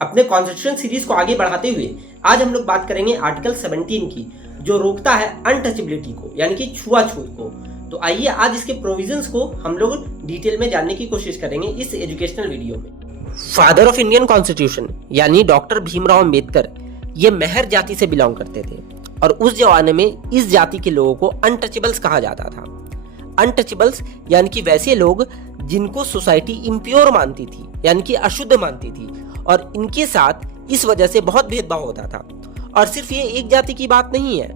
अपने constitution series को आगे बढ़ाते हुए आज हम लोग बात करेंगे आर्टिकल 17 की, जो रोकता है अनटचेबिलिटी को, यानी कि छुआछूत को। तो आइए आज इसके प्रोविजंस को हम लोग डिटेल में जानने की कोशिश करेंगे इस एजुकेशनल वीडियो में। फादर ऑफ इंडियन कॉन्स्टिट्यूशन यानी डॉक्टर भीमराव अंबेडकर ये मेहर जाति से बिलोंग करते थे और उस जमाने में इस जाति के लोगों को अनटचेबल्स कहा जाता था। अनटचेबल्स यानी कि वैसे लोग जिनको सोसाइटी इम्प्योर मानती थी, यानी कि अशुद्ध मानती थी, और इनके साथ इस वजह से बहुत भेदभाव होता था। और सिर्फ ये एक जाति की बात नहीं है,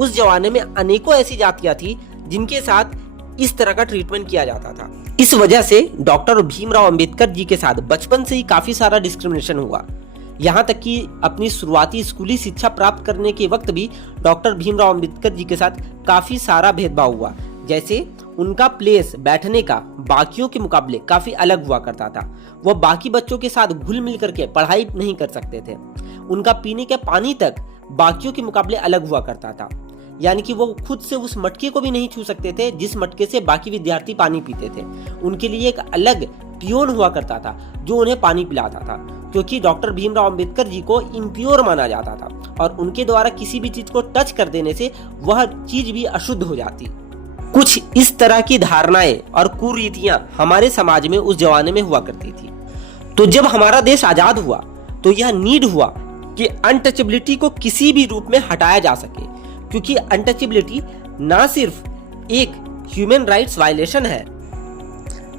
उस जमाने में अनेकों ऐसी जातियां थी जिनके साथ इस तरह का ट्रीटमेंट किया जाता था। इस वजह से डॉक्टर भीमराव अंबेडकर जी के साथ बचपन से ही काफी सारा डिस्क्रिमिनेशन हुआ। यहाँ तक कि अपनी शुरुआती स्कूली शिक्षा प्राप्त करने के वक्त भी डॉक्टर भीमराव अंबेडकर जी के साथ काफी सारा भेदभाव हुआ। जैसे उनका प्लेस बैठने का बाकियों के मुकाबले काफी अलग हुआ करता था। वह बाकी बच्चों के साथ घुल मिल करके पढ़ाई नहीं कर सकते थे। उनका पीने के पानी तक बाकियों के मुकाबले अलग हुआ करता था, यानी कि वो खुद से उस मटके को भी नहीं छू सकते थे जिस मटके से बाकी विद्यार्थी पानी पीते थे। उनके लिए एक अलग पियोन हुआ करता था जो उन्हें पानी पिलाता था, क्योंकि डॉक्टर भीमराव अंबेडकर जी को इम्प्योर माना जाता था और उनके द्वारा किसी भी चीज को टच कर देने से वह चीज भी अशुद्ध हो जाती। कुछ इस तरह की धारणाएं और कुरीतियां हमारे समाज में उस जमाने में हुआ करती थी। तो जब हमारा देश आजाद हुआ तो यह नीड हुआ कि अनटचेबिलिटी को किसी भी रूप में हटाया जा सके, क्योंकि अनटचेबिलिटी ना सिर्फ एक ह्यूमन राइट्स वायलेशन है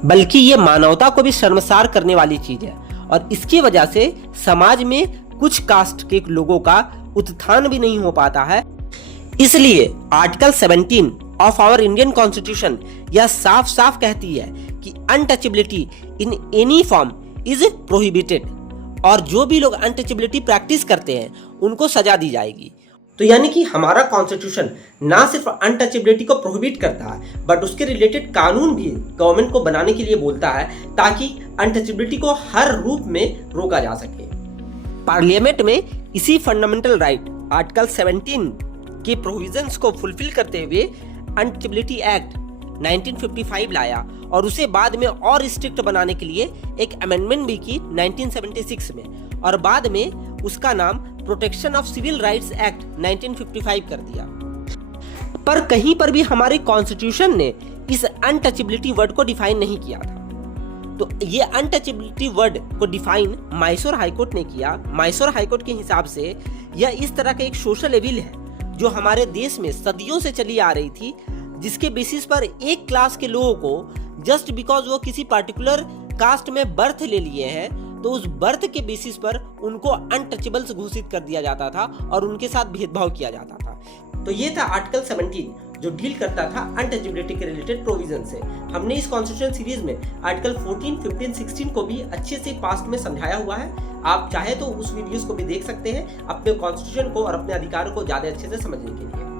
बल्कि ये मानवता को भी शर्मसार करने वाली चीज है। और इसकी वजह से समाज में कुछ कास्ट के लोगों का उत्थान भी नहीं हो पाता है। इसलिए article 17 of our Indian constitution यह साफ साफ कहती है कि untouchability in any form is prohibited, और जो भी लोग अनटचेबिलिटी प्रैक्टिस करते हैं उनको सजा दी जाएगी। तो यानी कि हमारा कॉन्स्टिट्यूशन ना सिर्फ अनटचेबिलिटी को प्रोहिबिट करता है बट उसके रिलेटेड कानून भी गवर्नमेंट को बनाने के लिए बोलता है ताकि अनटचेबिलिटी को हर रूप में रोका जा सके। पार्लियामेंट में इसी फंडामेंटल राइट आर्टिकल 17 के प्रोविजंस को फुलफिल करते हुए अनटचेबिलिटी एक्ट 1955 लाया और उसे बाद में और स्ट्रिक्ट बनाने के लिए एक अमेंडमेंट भी की 1976 में, और बाद में उसका नाम protection of civil rights act 1955 कर दिया। पर कहीं पर भी हमारे कॉन्स्टिट्यूशन ने इस अनटचेबिलिटी वर्ड को डिफाइन नहीं किया था। तो ये अनटचेबिलिटी वर्ड को डिफाइन मैसूर हाईकोर्ट ने किया। मैसूर हाईकोर्ट के हिसाब से यह इस तरह का एक सोशल एविल है जो हमारे देश में सदियों से चली आ रही थी, जिसके बेसिस पर एक क्लास के लोगों को जस्ट बिकॉज वो किसी पर्टिकुलर कास्ट में बर्थ ले लिए हैं तो उस बर्थ के बेसिस पर उनको अनटचेबल्स घोषित कर दिया जाता था और उनके साथ भेदभाव किया जाता था। तो ये था आर्टिकल 17 जो डील करता था अनटचेबिलिटी के रिलेटेड प्रोविजन से। हमने इस कॉन्स्टिट्यूशन सीरीज में आर्टिकल 14, 15, 16 को भी अच्छे से पास्ट में समझाया हुआ है। आप चाहे तो उस वीडियोस को भी देख सकते हैं अपने कॉन्स्टिट्यूशन को और अपने अधिकारों को ज्यादा अच्छे से समझने के लिए।